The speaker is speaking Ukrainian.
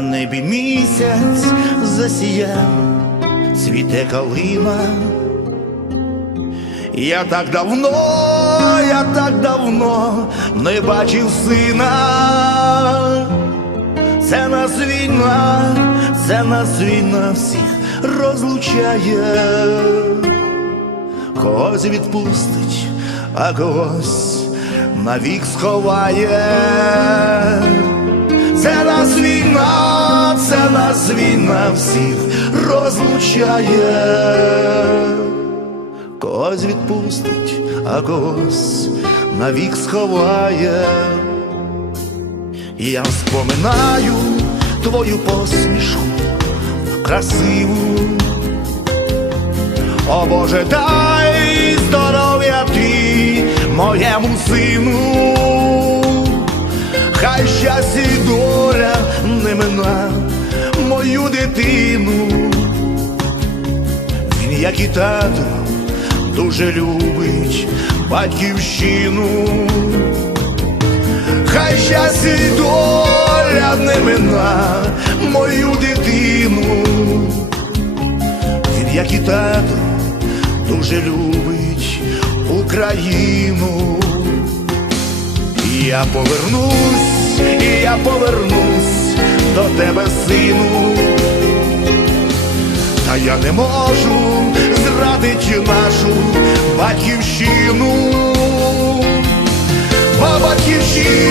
На небі місяць засіяв, цвіте калина. Я так давно, я так давно не бачив сина. Це нас війна, це нас війна всіх розлучає, когось відпустить, а когось навік сховає. Нас війна всіх розлучає, когось відпустить, а когось навік сховає. Я вспоминаю твою посмішку красиву. О Боже, дай здоров'я ти моєму сину, хай щастя і дитину. Він, як і тато, дуже любить батьківщину. Хай щастя і доля не мина мою дитину. Він, як і тато, дуже любить Україну. Я повернусь, і я повернусь до тебе, сину. Та я не можу зрадити нашу батьківщину, Ба батьківщину.